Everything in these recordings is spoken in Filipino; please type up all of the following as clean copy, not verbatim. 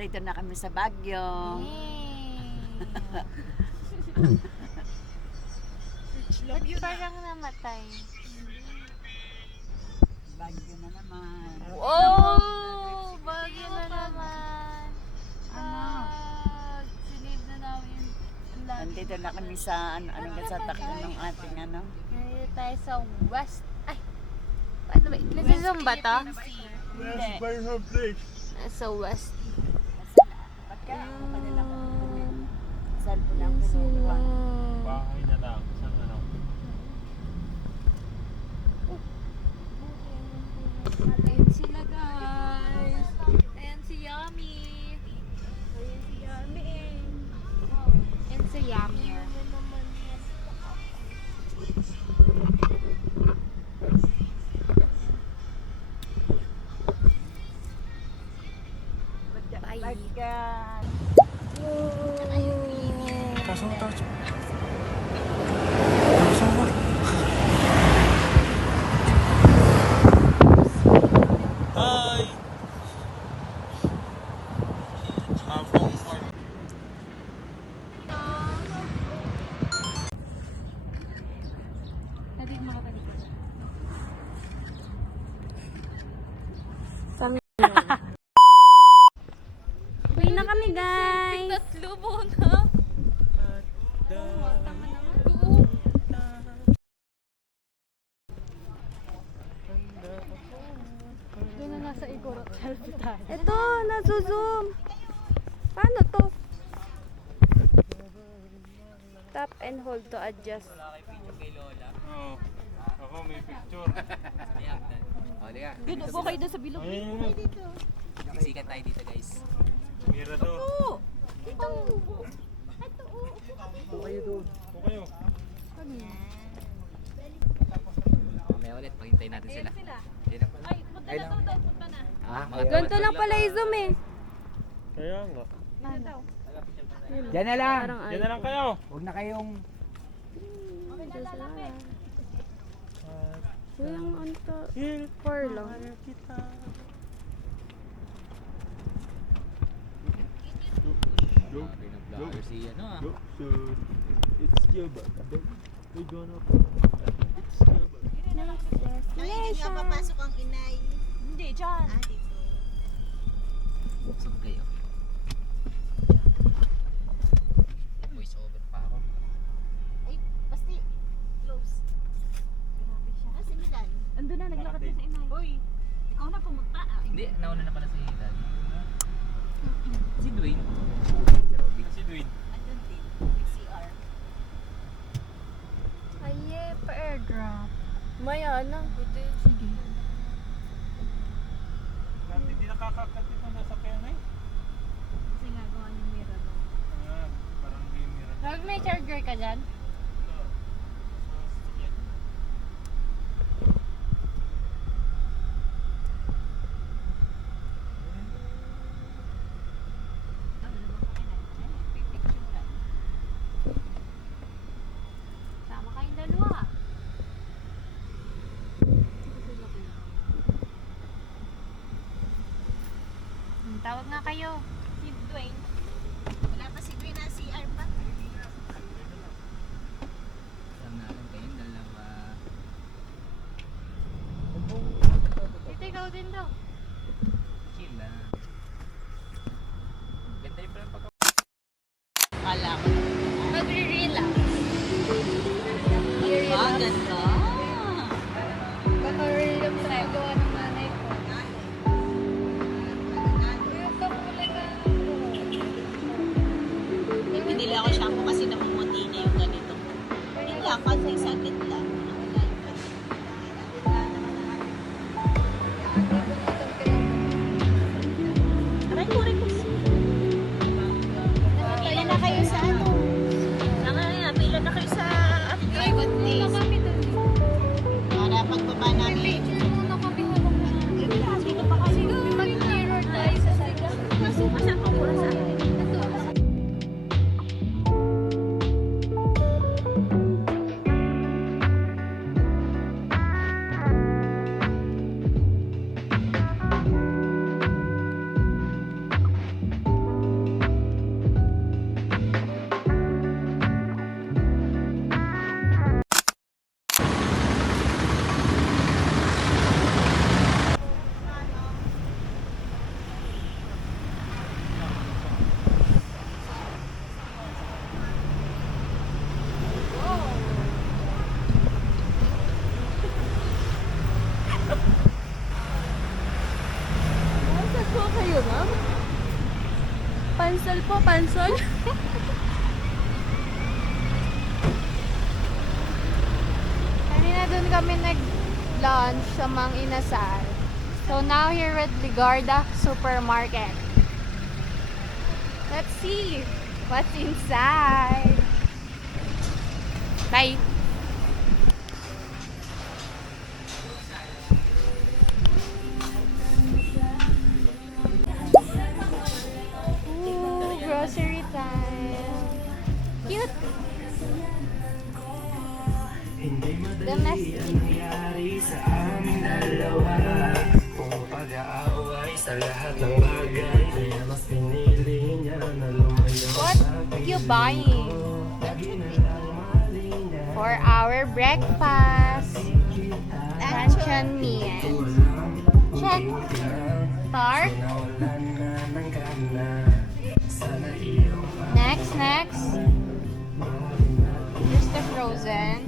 Narito na kami sa Baguio. Ba't parang namatay? Baguio na naman. Oh! Bagyo na naman. Ano? Sinave na namin. Ang lagi. Nandito na kami sa anong sa takbo ng ating ano. Nandito tayo sa West. Ay! Paano ba? Nasa-zoom ba to? Hindi. Sa West. Pagka ako kanila cellphone ang pinuha. Bahay na lang. Isang ano. Ayan sila guys. Ayan si Yummy. Ayan si Yummy eh. Ayan si Yummy. Bye. Pagka Pasok tayo. Hi! Uwi na kami guys. Tatlo po na. Doon na nasa Igorot. Selfie tayo. Ito, nasuzoom. Paano to? Tap and hold to adjust. Oo. Ako may picture. Yun, upo kayo doon sa bilog. Ayun. Sikat tayo dito guys. Mirador. Upo kayo. Mamaya ulit, paghintayin natin sila. Ay, punta na. Ah, Ganito lang pala i-zoom eh. Kaya nga. Diyan na lang. Parang Diyan na lang kayo. Huwag na kayong... Walang anto. Hilip 4 lang. kita. Vlogger si ano ah. Look, so it's your birthday. We're gonna it's your birthday. Next Ay, hindi nga destination. papasok ang inay. Hindi, dyan. Ah, dito. Busog kayo. Voice over pa ako. Ay, basti. Close. Grabe siya. Ah, si Milan. Andun na, naglakad na sa inay. Uy, ikaw na pumunta ah. Hindi, nauna na pala si Dad. Si Dwayne. Si Robby. Si Dwayne. Andun din. CR. Aye, pa-airdrop. Maya na. Sige. Dati hindi nakakakat ito na sa kaya eh. Kasi nga gawa ng mirror. Ah, parang di mirador. Nag may charger ka dyan? Sama kayong dalawa. Tawag nga kayo. Si Dwayne. Wala pa si Green na CR pa. Alam natin kayong dalawa. Dito ikaw din daw. Chill lang. Ganda yung pala pagka... Kala ko. Magre-relax. Ah, ganda. Baka-relax na gawa ng nanay ko. Binili ako shampoo kasi namumuti na yung ganito. Yun lang, konting sakit lang. Wala yung ganito. Pansol po, pansol. Kanina doon kami nag-lunch sa Mang Inasal. So now here at Ligarda Supermarket. Let's see what's inside. Bye. Ooh, grocery time. Cute. Domestic. What you buying? For our breakfast. Luncheon meal. Check. Start. Next. Here's the frozen.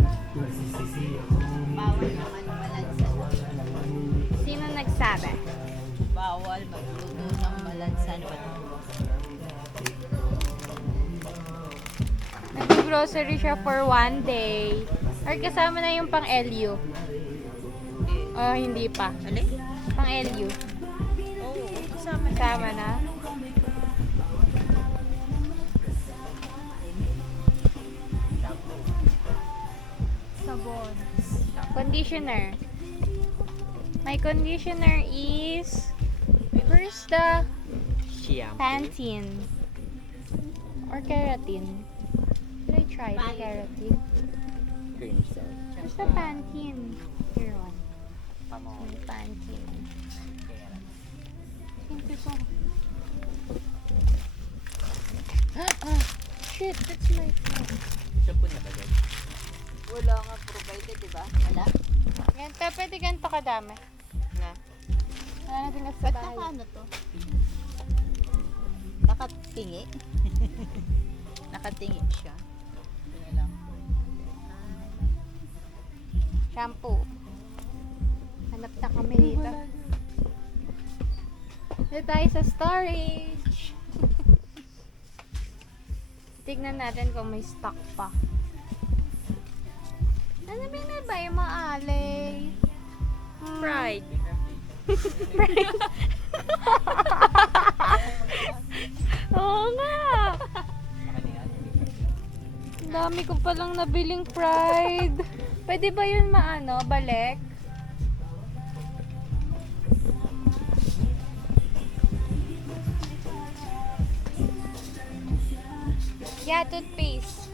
Bawal naman malansan. Sino nagsabi? Bawal magluto ng malansan. Nag-grocery siya for one day. Or kasama na yung pang LU? Oh, hindi pa. Alin? Pang LU. Oo, kasama na. Kasama na. Sabon. Conditioner. My conditioner is... Where's the Pantene? Or keratin? Should I try the keratin? Where's the Pantene? Here one. Pantene. Hindi ko. Shit, that's my phone. Wala nga provided, di ba? Wala. Ganito, pwede ganito kadami. Na. Wala natin kasi sa Ba't bahay. nakaano to? Nakatingi? Nakatingi siya. Tingnan lang. Shampoo. Hanap na kami dito. Dito tayo sa storage. Tignan natin kung may stock pa. Ano ba yung maalay? Fried. Oo nga. Ang dami ko palang nabiling fried. Pwede ba yun balik? Yeah, toothpaste.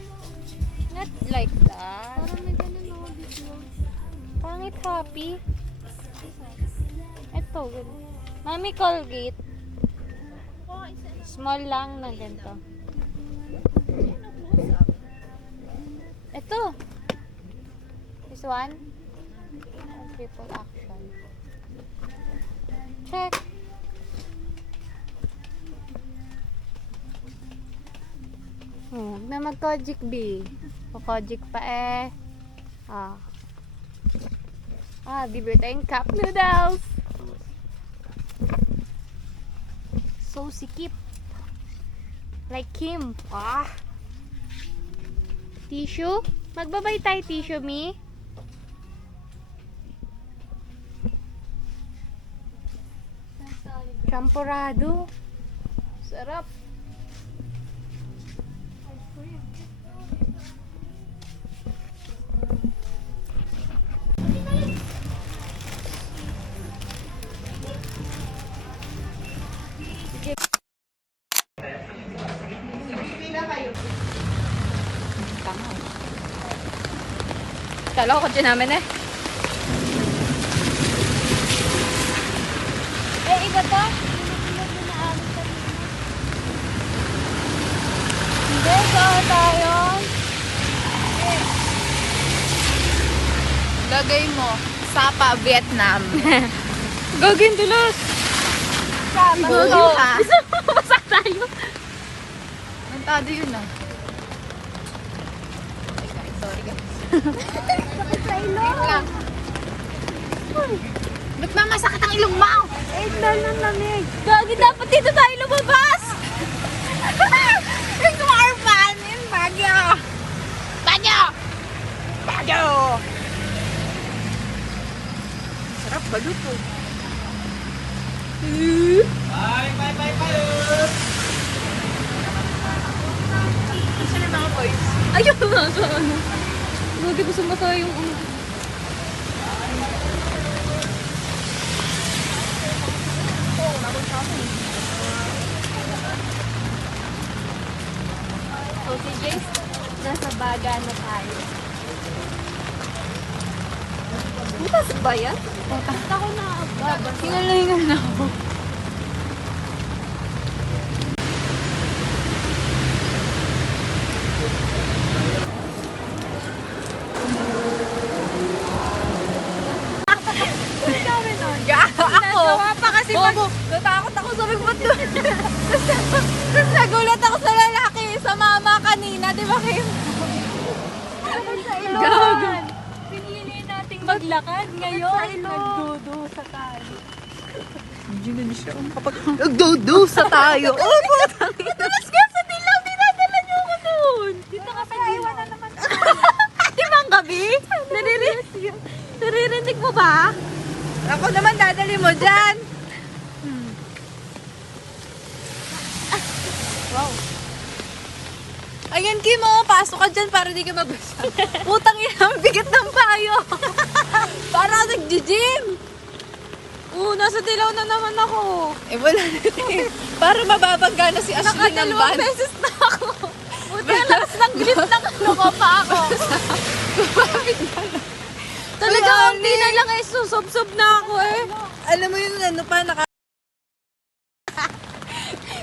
Not like that. Parang may ganun ako dito. Pangit happy. Ito, Mami Colgate. Small lang na ganito. Ito. This one. Triple action. Check. Huwag na mag-kojic B. Kojic pa eh. Bibili tayong cup noodles. So sikip. Like Kim. Tissue? Magbabay tayo tissue, Mi. Champurado. Sarap. Kala ko kotse namin eh. Iba to? Hindi, saan tayo? Lagay mo, Sapa, Vietnam. Gagawin tulos! Gulo ka. Masak tayo! Mentado yun ah. Sorry guys. Wait lang. Ba't mamasakit ang ilong mo? Dahil ng lamig. Gagi, dapat dito tayo lumabas! Baguio! Baguio! Baguio! Sarap balut po. Bye! Saan yung mga boys? Ayun na sa ano. Lagi ko sumata yung ano. So si Jace, nasa baga na tayo. Butas ba yan? Butas ako na. Hingal na ako. Ako. Pa kasi natakot ako sa bigbat doon. Tapos nagulat ako sa lalaki, sa mama kanina, di ba Kim? Sa ilong. Pinili nating maglakad ngayon. Nagdudusa tayo. Diyan siya. Kapag nagdudusa tayo. Oh, putang ina. Madalas ka sa dilaw, dinadala niyo ako doon. Dito ka sa iwan na naman. Timang gabi? Naririnig mo ba? Ako naman dadali mo dyan. Wow. Ayan, Kim, oh, pasok ka dyan para di ka mabasa. Putang ina, ang bigat ng payo. Para nag-gym. Nasa dilaw na naman ako. Wala na din. Para mababangga na si Ashley ng van. Nakadalawang beses na ako. Buti ang lakas ng grip ng ano ko pa ako. Gumamit na lang. Talaga, hindi na lang eh, susob-sob na ako eh. Alam mo yung ano pa,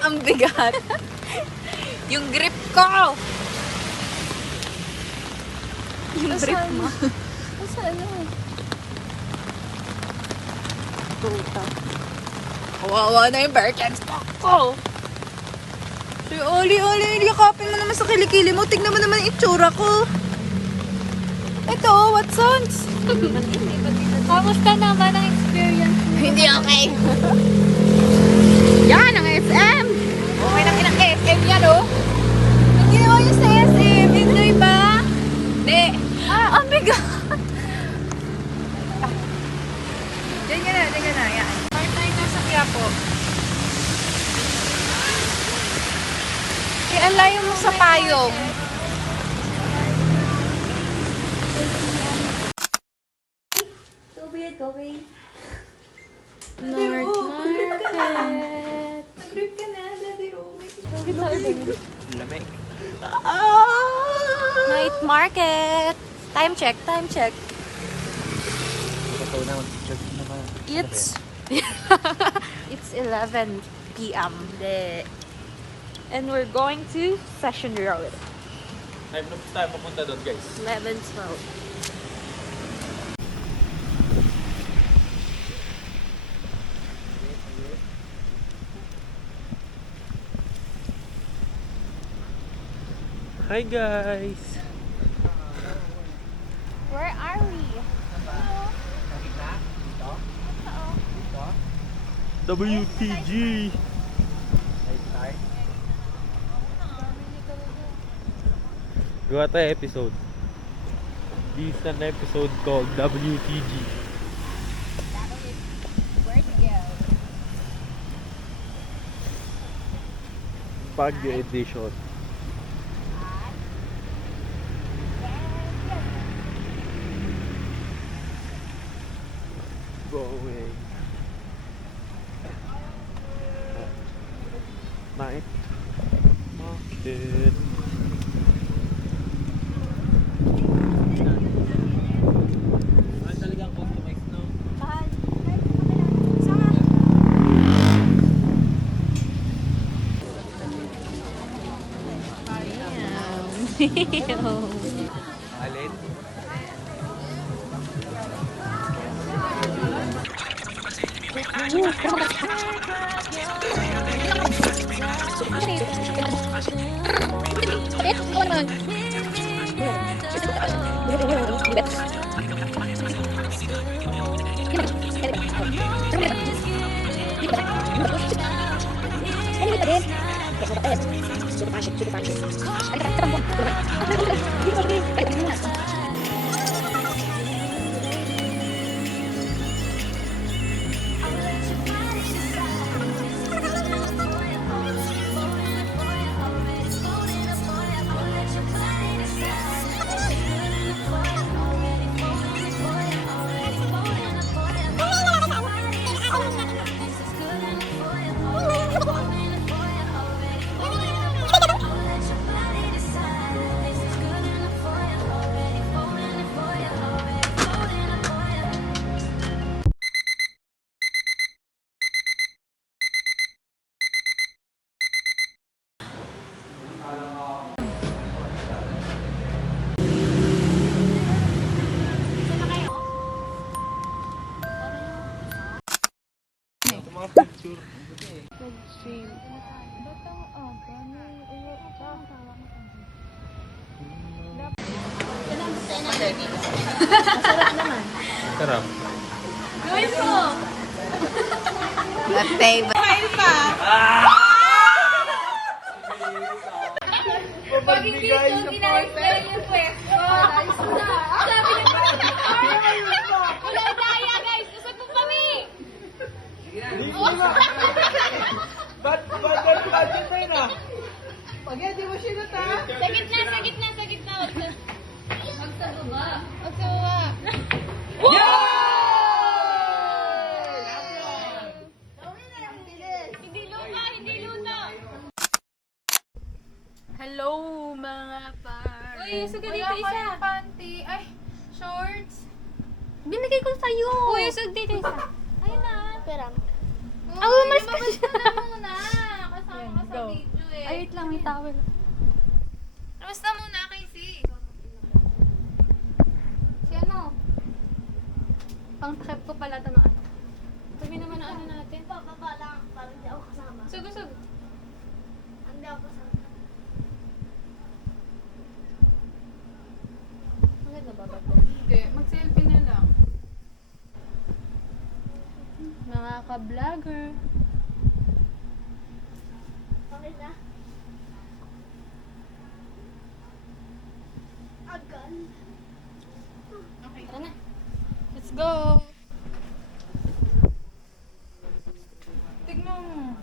ang bigat. Yung grip ko. Yung grip mo. Saan ano? Puta. Kawawa na yung Birkenstock ko. Si Oli, yakapin mo naman sa kilikili mo. Tignan mo naman yung itsura ko. Ito, Watsons. Kamusta naman ang experience mo? Hindi okay. Yan, ang SM. Okay lang ilang SM yan, oh. Ang ginawa nyo sa SM, enjoy ba? Hindi. Ang bigat. Diyan ka na, yan. Part tayo na sa Quiapo. Ang layo mo sa payong. Go away. North Market. Nag-grip ka na, Daddy Romy. Lamig. Night Market. Time check. Ikaw na, mag-check naman. It's 11 p.m. And we're going to Session Road. Time na tayo papunta doon, guys. 11:12. Hi, guys. Where are we? WTG. Gawa tayo episode. This is an episode called WTG. Where to go? Baguio edition. Going. Night market. Talagang customized, no? Alin? Super fashion. Naka-picture. Nag-stream. Ba't ang aga? May uwi ka. Sarap. Pag hindi ito, tinarifel yung pwesto. Sabi niya, wala daya guys, usap mo kami. Ba't ganun budget na yun ah? Sa gitna, sa gitna, sa gitna. Huwag sa baba. Huwag sa baba. Hindi luta, hindi luta. Hello, mga par. Uy, suga dito Wala isa. kayong panty. Ay, shorts. Binigay ko sa'yo. Uy, sug dito isa. Ayun na. Pera. Mas lumabas ka na muna. Kasama Yan, ka sa go. video eh. Ay, wait lang, may towel. Labas na muna, Casey. Si ano? Pang takip ko pala ito ng ano. Sabi naman ang ano natin. Bababa lang, parang hindi ako kasama. Sugo, sugo. Hindi ako kasama. Maganda ba ba? Hindi, mag-selfie na lang. Mga ka-vlogger. Okay na? Agan. Okay. Tara na. Let's go! Tignan mo.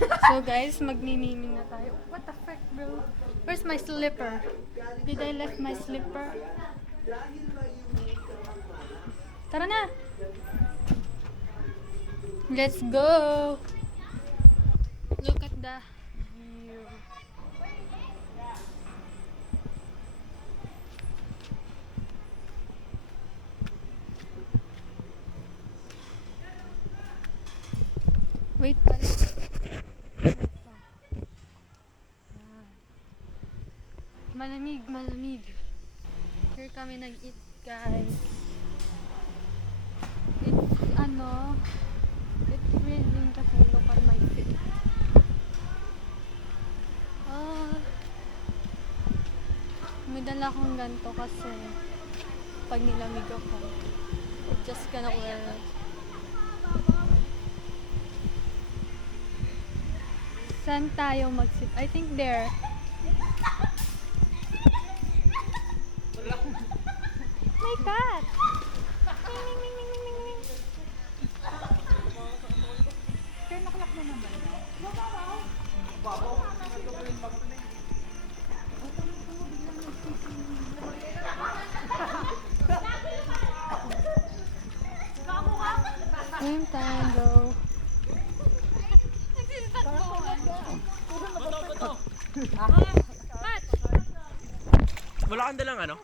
So guys, magmimiming na tayo. What the frick, bro? Where's my slipper? Did I left my slipper? Tara na! Let's go! Look at the view. Wait pala. Malamig, malamig. Here kami nag-eat, guys. It's freezing kasi look at my feet. May dala akong ganito kasi pag nilamig ako, just gonna wear it. Saan tayo mag-sit? I think there. My cat! Ming, ming, ming, ming, ming, ming. Kaya nakalak na naman. Game time, go. Wala kang dalang ano?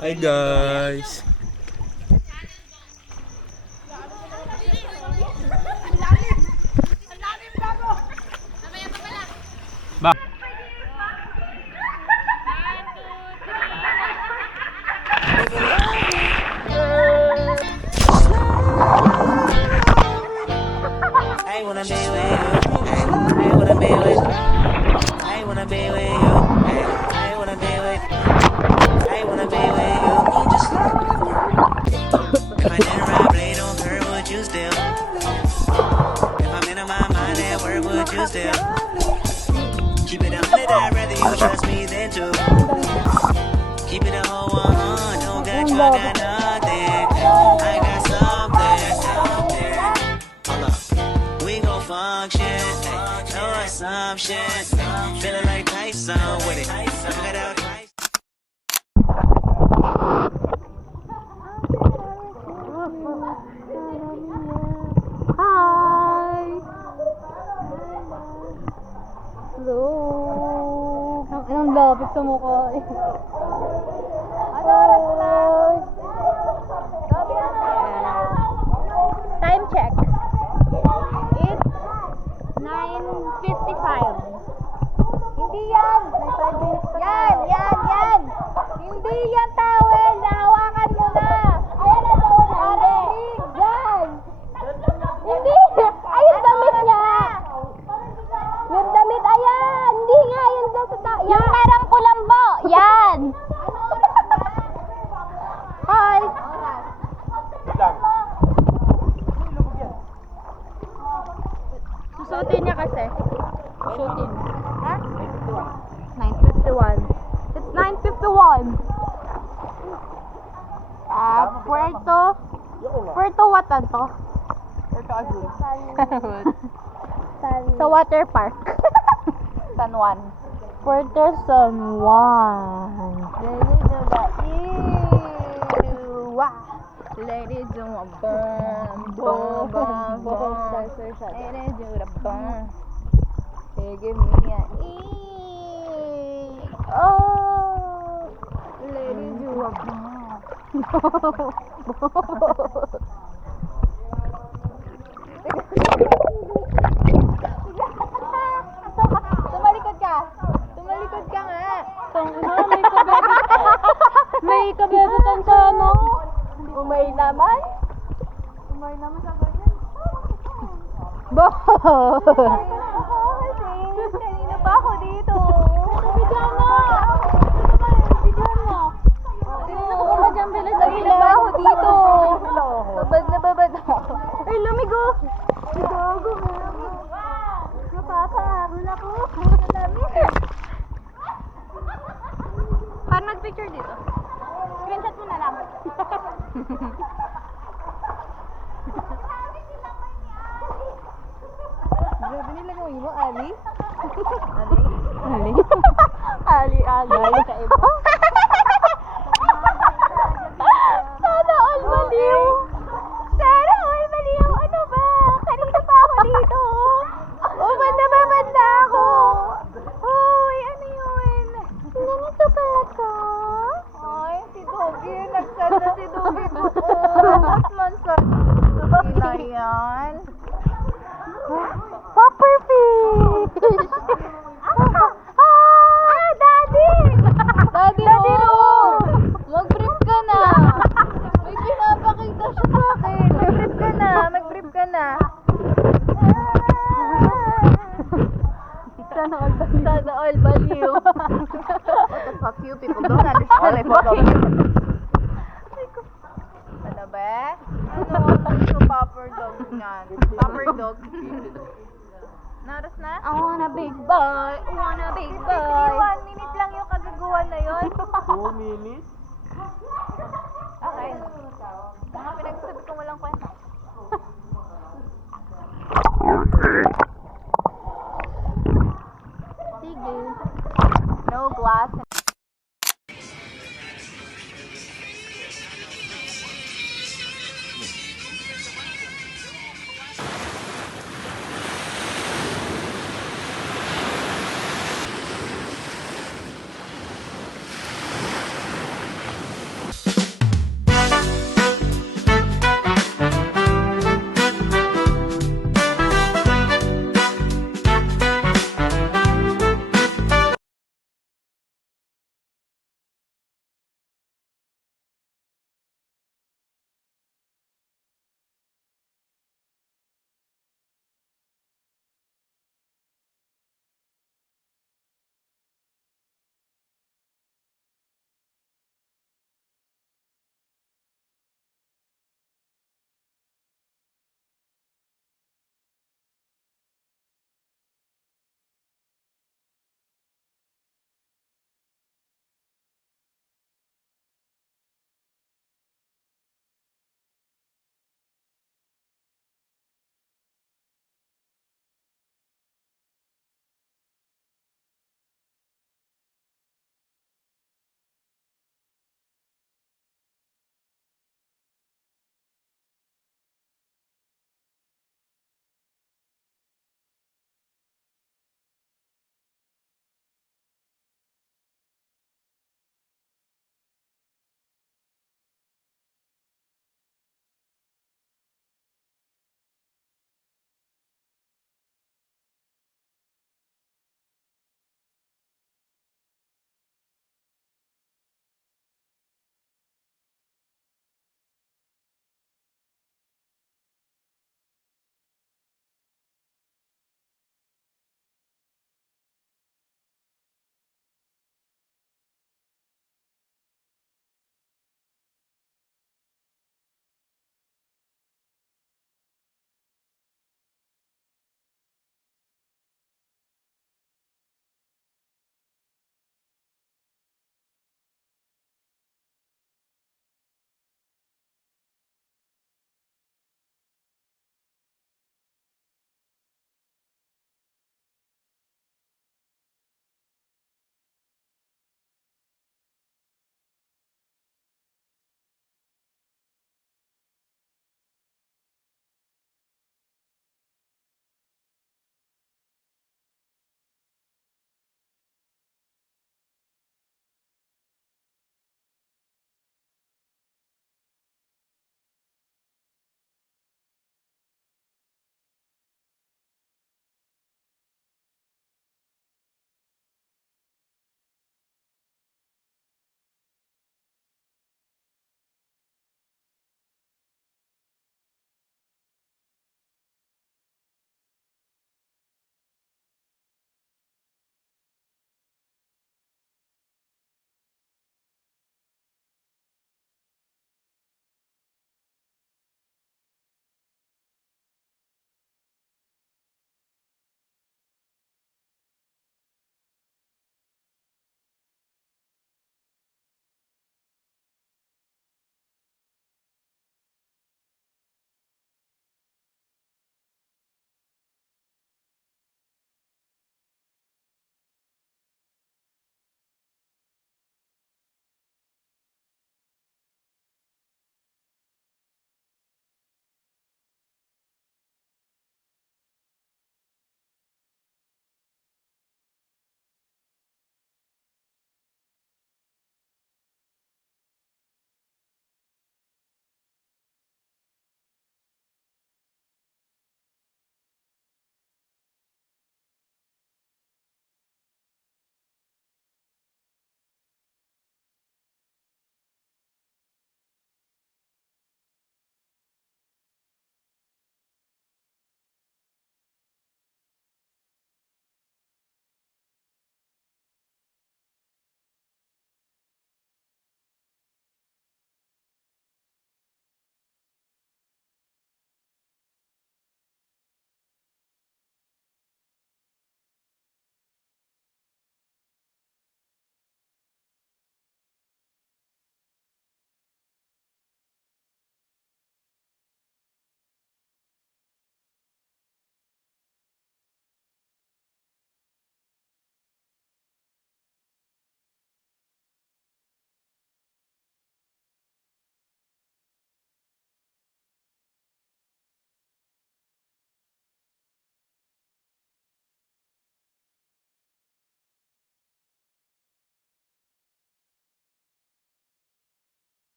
Hi guys! Ba? I wanna be with you. I wanna be with you. I wanna be with you. I wanna be with you. I wanna be with you. You just if I didn't ride blade on her, would you still? If I'm in my mind at work, would you still? Keep it 100, I'd rather you trust me than to. Keep it a whole 100, don't got you, I got nothing. I got something. Hold up. We gon' function, no assumptions. Feeling like Tyson with it. Cut out Tyson. Hi! Hello! Anong lapit sa mukha eh. Ano oras na? Time check. It's 9:55. Hindi yan! May 5 minutes pa. Yan! Hindi yan towel! Yung parang kulambo. Yan. Hi. Susutin niya kasi. Susutin. Ha? 9:51. It's 9:51. Puerto what to? Sa water park. San Juan. Puerto San Juan. Lady do a bomb, bomb, bomb, bomb. Lady do the bomb. Hey, give me a Oh. Lady do a bomb. Tumalikod ka. Tumalikod ka nga. May kabebutan sa ano? Umay naman. Umay naman sa ganyan. Bo! Kanina pa ako dito. Bigyan mo. Bigyan mo. Kanina ko ba dyan bilis? Kanina pa ako dito. Babad na babad ako. Ay, lumigo. Ligago. Napapahagol ako. Malamig. Paano nag-picture dito? Screenshot mo na lang. Grabe nila gawin mo, Ali. Ali? Ali? Ali, Ali. Sana all baliw. Sana all baliw. Ano ba? Kanina pa ako dito. Ubad na babad na ako. Uy, ano yun? Ganito pala to? Ay, si Dobby. Nagsada si Dobby doon. Man sa Dobby na yan. Puffer fish! Daddy! Daddy Ro! Mag-brief ka na! May pinapakita siya sa akin. Mag-brief ka na! Mag-brief ka na! Sana all baliw. Sana all baliw. What the fuck you people don't understand my fucking... Ano ba? Ano? Gusto popper dog yan. Popper dog. Naras na? I want a big boy. I want a big boy. 1 minute lang yung kagaguhan na yun. 2 minutes? Okay. Mga pinagsasabi kong walang kwenta. Sige. No glass.